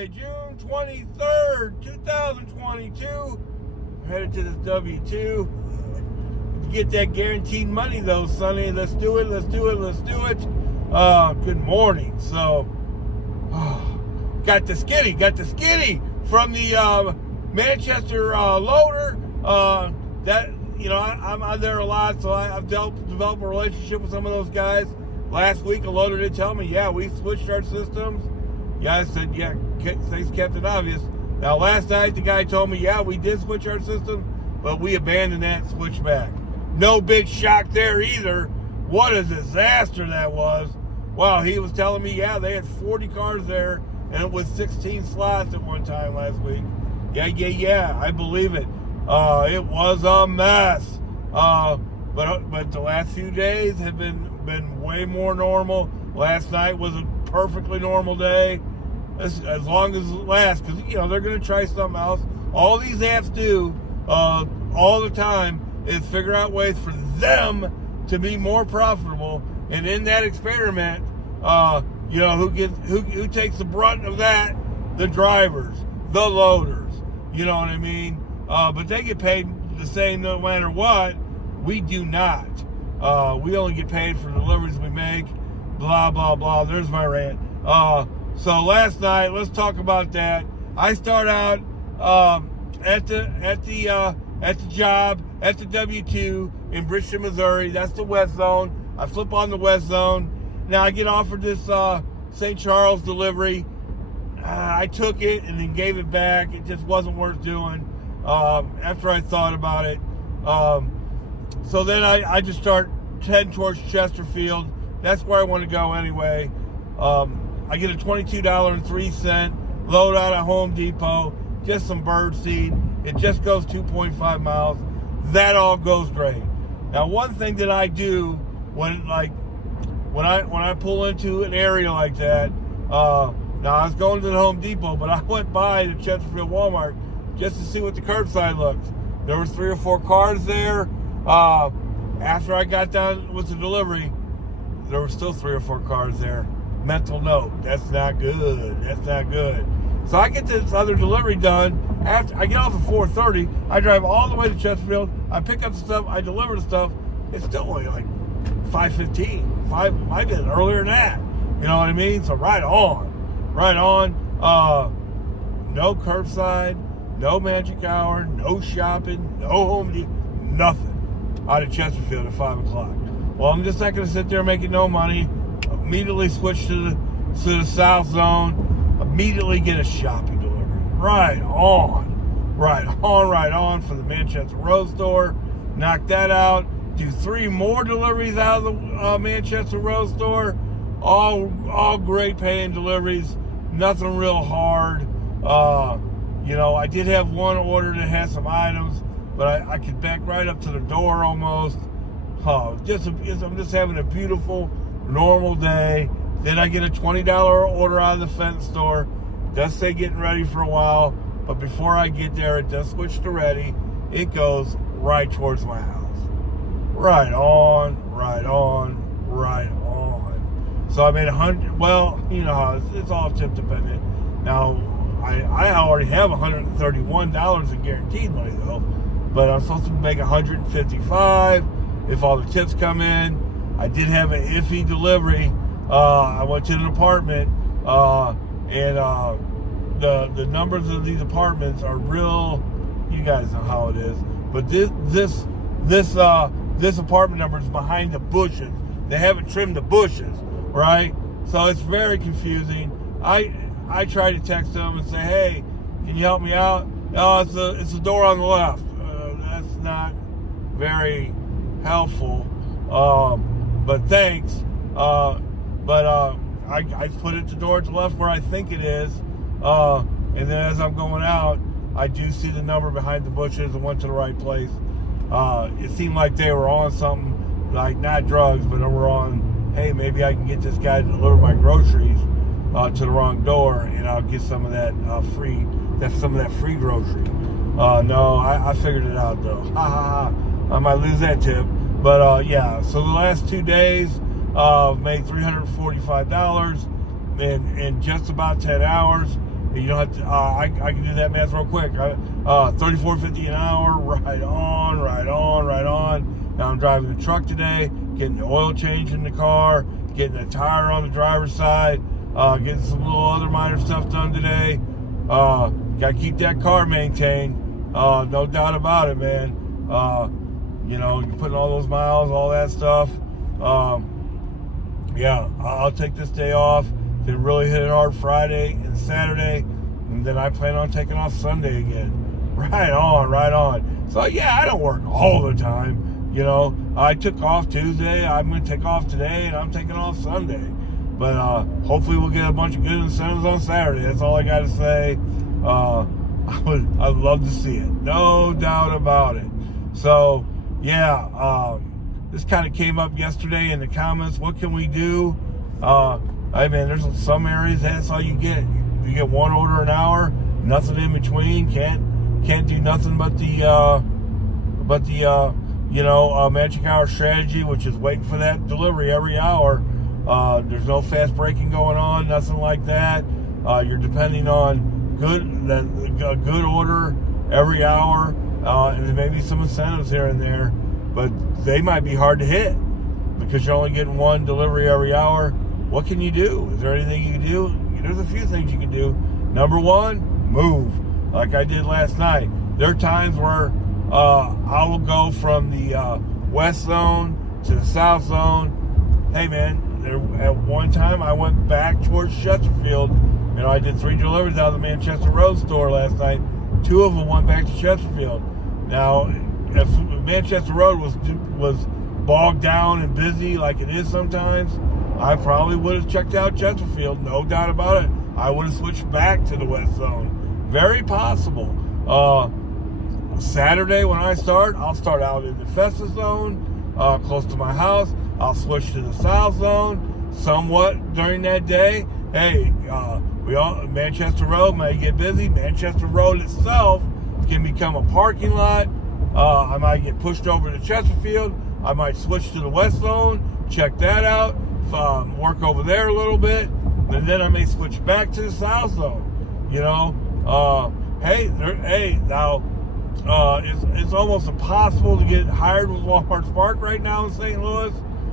Tuesday, June 23rd, 2022. I'm headed to this W-2. Get that guaranteed money though, Sonny. Let's do it. Good morning. So, got the skitty from the Manchester loader. I'm there a lot, so I've developed a relationship with some of those guys. Last week, a loader did tell me, yeah, we switched our systems. Yeah, I said, yeah, things kept it obvious. Now, last night, the guy told me, yeah, we did switch our system, but we abandoned that and switched back. No big shock there either. What a disaster that was. Wow, he was telling me, yeah, they had 40 cars there, and it was 16 slots at one time last week. Yeah, I believe it. It was a mess. But the last few days have been way more normal. Last night was a perfectly normal day, as long as it lasts, because they're going to try something else. All these apps do all the time is figure out ways for them to be more profitable, and in that experiment, who takes the brunt of that? The drivers, the loaders. You know what I mean? But they get paid the same no matter what. We do not. We only get paid for deliveries we make. Blah, blah, blah. There's my rant. So last night, let's talk about that. I start out at the job, at the W-2 in Bridgeton, Missouri. That's the West Zone. I flip on the West Zone. Now I get offered this St. Charles delivery. I took it and then gave it back. It just wasn't worth doing after I thought about it. So then I just start heading towards Chesterfield. That's where I want to go anyway. I get a $22.03 load out at Home Depot, just some bird seed. It just goes 2.5 miles. That all goes great. Now, one thing that I do when I pull into an area like that, now I was going to the Home Depot, but I went by the Chesterfield Walmart just to see what the curbside looked. There was 3 or 4 cars there. After I got done with the delivery, there were still 3 or 4 cars there. Mental note, that's not good. So I get this other delivery done. After I get off at 4:30, I drive all the way to Chesterfield. I pick up the stuff, I deliver the stuff. It's still only like 5:15. Might be earlier than that. You know what I mean? So right on. No curbside, no magic hour, no shopping, no Home Depot, nothing out of Chesterfield at 5 o'clock. Well, I'm just not going to sit there making no money. Immediately switch to the South Zone. Immediately get a shopping delivery. Right on for the Manchester Road Store. Knock that out. Do 3 more deliveries out of the Manchester Road Store. All great paying deliveries. Nothing real hard. I did have one order that had some items, but I could back right up to the door almost. I'm just having a beautiful, normal day. Then I get a $20 order out of the Fenton store. It does say getting ready for a while, but before I get there, it does switch to ready. It goes right towards my house. Right on. So I made 100. Well, you know how it's all tip dependent. Now I already have $131 in guaranteed money though, but I'm supposed to make $155 if all the tips come in. I did have an iffy delivery. I went to an apartment, and the numbers of these apartments are real. You guys know how it is. But this apartment number is behind the bushes. They haven't trimmed the bushes, right? So it's very confusing. I try to text them and say, hey, can you help me out? No, it's the door on the left. That's not very helpful. But thanks. I put it the door at the left where I think it is. And then as I'm going out, I do see the number behind the bushes and went to the right place. It seemed like they were on something, like not drugs, but they were on, hey, maybe I can get this guy to deliver my groceries to the wrong door, and I'll get some of that free grocery. No, I figured it out though. I might lose that tip. But yeah, so the last 2 days made $345 in just about 10 hours. You don't have to. I can do that math real quick. 34.50 an hour. Right on, right on, right on. Now I'm driving the truck today, getting the oil change in the car, getting a tire on the driver's side, getting some little other minor stuff done today. Got to keep that car maintained. No doubt about it, man. You're putting all those miles, all that stuff. Yeah, I'll take this day off. Then really hit it hard Friday and Saturday, and then I plan on taking off Sunday again. Right on, right on. So yeah, I don't work all the time. I took off Tuesday. I'm going to take off today, and I'm taking off Sunday. But hopefully we'll get a bunch of good incentives on Saturday. That's all I got to say. I'd love to see it. No doubt about it. So yeah, this kind of came up yesterday in the comments. What can we do? There's some areas that's all you get. You get one order an hour, nothing in between. Can't do nothing but the magic hour strategy, which is waiting for that delivery every hour. There's no fast braking going on, nothing like that. You're depending on a good order every hour, and there may be some incentives here and there, but they might be hard to hit because you're only getting one delivery every hour. What can you do? Is there anything you can do? There's a few things you can do. Number one, move, like I did last night. There are times where I will go from the west zone to the south zone. Hey man, at one time I went back towards Chesterfield. I did 3 deliveries out of the Manchester Road store last night. 2 of them went back to Chesterfield. Now, if Manchester Road was bogged down and busy like it is sometimes, I probably would have checked out Chesterfield, no doubt about it. I would have switched back to the west zone. Very possible. Saturday when I'll start out in the Festa zone, close to my house. I'll switch to the south zone somewhat during that day. Hey, Manchester Road might get busy. Manchester Road itself can become a parking lot. I might get pushed over to Chesterfield. I might switch to the west zone, check that out, work over there a little bit, and then I may switch back to the south zone. It's almost impossible to get hired with Walmart Spark right now in St. Louis,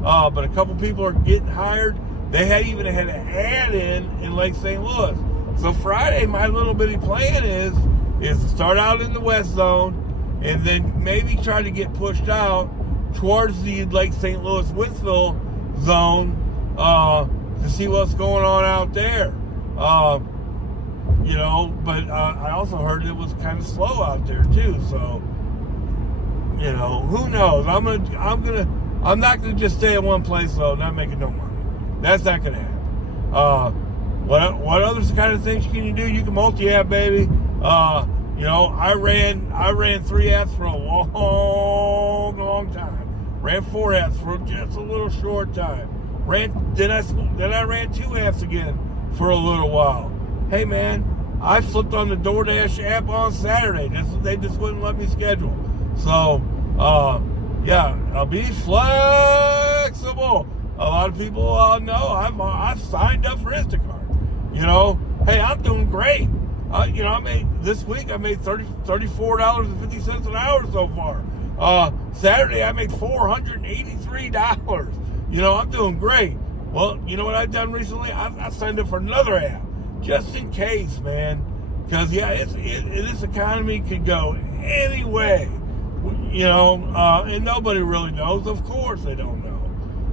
but a couple people are getting hired. They even had an ad in Lake St. Louis. So Friday, my little bitty plan is to start out in the west zone and then maybe try to get pushed out towards the Lake St. Louis-Winsville zone to see what's going on out there. But I also heard it was kind of slow out there too. So, who knows? I'm not gonna just stay in one place though, not making no money. That's not gonna happen. What other kind of things can you do? You can multi-app, baby. I ran 3 apps for a long time. Ran 4 apps for just a little short time. Then I ran 2 apps again for a little while. Hey man, I flipped on the DoorDash app on Saturday. They just wouldn't let me schedule. So, I'll be flexible. A lot of people know I've signed up for Instacart. Hey, I'm doing great. This week I made $34.50 an hour so far. Saturday I made $483. I'm doing great. Well, you know what I've done recently? I've signed up for another app just in case, man. Because this economy could go any way. And nobody really knows. Of course they don't know.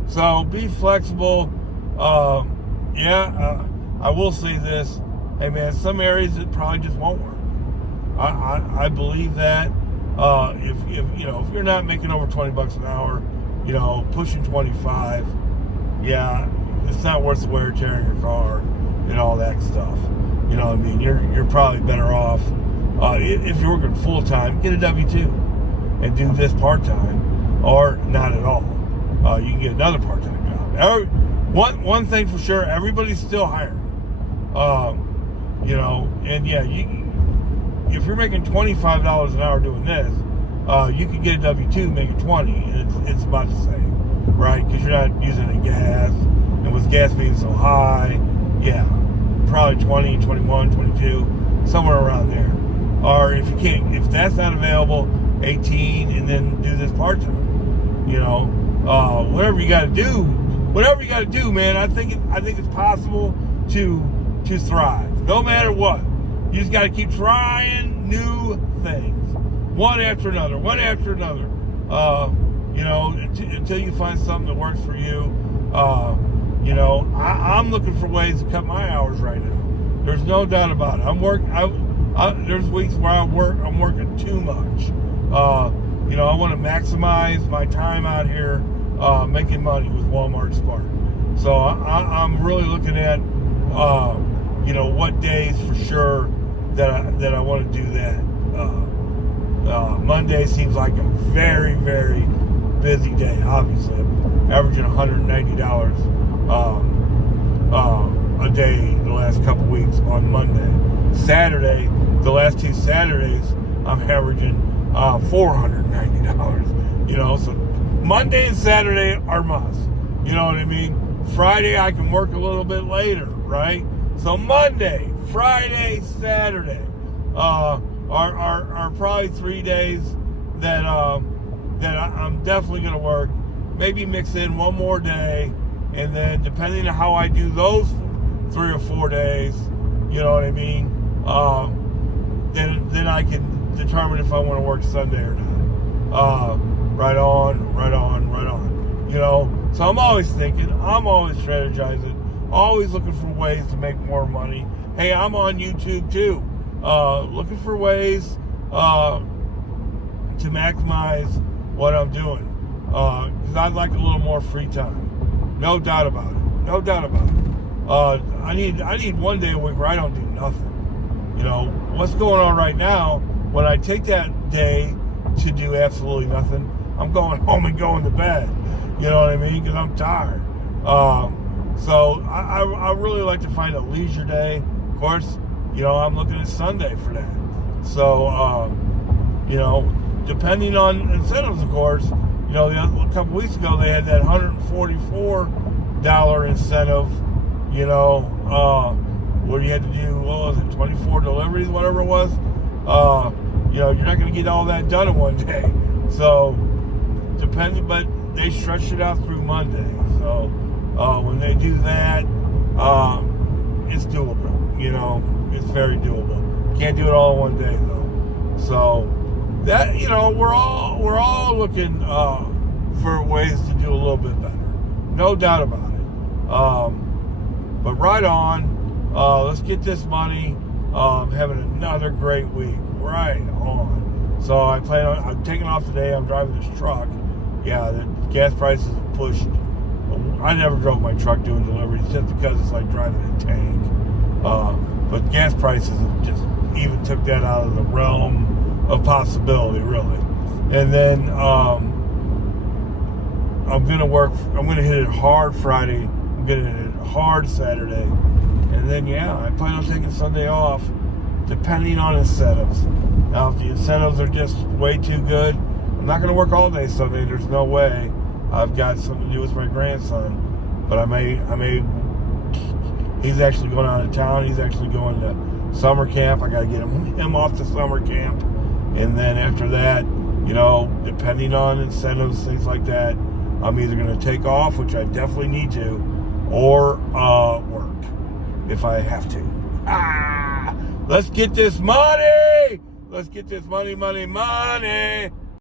So be flexible. I will say this. Hey man, some areas it probably just won't work. I believe that. If you're not making over $20 an hour, pushing 25, it's not worth the wear and tear in your car and all that stuff. You know what I mean? You're probably better off if you're working full time, get a W-2 and do this part time, or not at all. You can get another part time job. One thing for sure, everybody's still hiring. If you're making $25 an hour doing this, you could get a W-2 making $20, and it's about the same, right? Because you're not using any gas, and with gas being so high, probably 20, 21, 22, somewhere around there. Or if you can't, if that's not available, 18, and then do this part-time. You know, whatever you got to do. Whatever you got to do, man. I think it's possible to thrive, no matter what. You just got to keep trying new things, one after another. You know, until you find something that works for you. You know, I'm looking for ways to cut my hours right now. There's no doubt about it. There's weeks where I'm working too much. You know, I want to maximize my time out here making money with Walmart Spark. So I'm really looking at, you know, what days for sure that I want to do that. Monday seems like a very, very busy day. Obviously, I'm averaging $190 a day the last couple weeks on Monday. Saturday, the last 2 Saturdays, I'm averaging $490. You know, so Monday and Saturday are must. You know what I mean? Friday I can work a little bit later, right? So Monday, Friday, Saturday are probably 3 days that I'm definitely going to work. Maybe mix in one more day, and then depending on how I do those 3 or 4 days, you know what I mean? Then I can determine if I want to work Sunday or not. Right on. You know, so I'm always thinking, I'm always strategizing, always looking for ways to make more money. Hey, I'm on YouTube too, looking for ways to maximize what I'm doing, because I'd like a little more free time. No doubt about it. I need one day a week where I don't do nothing. You know, what's going on right now, when I take that day to do absolutely nothing, I'm going home and going to bed. You know what I mean? Because I'm tired. So I really like to find a leisure day. Of course, you know, I'm looking at Sunday for that. So, you know, depending on incentives, of course, you know, a couple weeks ago they had that $144 incentive, you know, where you had to do, what was it, 24 deliveries, whatever it was. You know, you're not going to get all that done in one day. So, but they stretched it out through Monday. So, when they do that, it's doable. You know, it's very doable. Can't do it all in one day though. So that, you know, we're all looking for ways to do a little bit better. No doubt about it. But right on. Let's get this money. Having another great week. Right on. So I'm taking off today. I'm driving this truck. Yeah, the gas prices have pushed. I never drove my truck doing deliveries just because it's like driving a tank. But gas prices have just even took that out of the realm of possibility, really. And then I'm gonna hit it hard Friday. I'm gonna hit it hard Saturday. And then, yeah, I plan on taking Sunday off, depending on incentives. Now, if the incentives are just way too good, I'm not gonna work all day Sunday. There's no way. I've got something to do with my grandson. But I may, he's actually going out of town. He's actually going to summer camp. I got to get him off to summer camp. And then after that, you know, depending on incentives, things like that, I'm either going to take off, which I definitely need to, or work if I have to. Let's get this money. Let's get this money.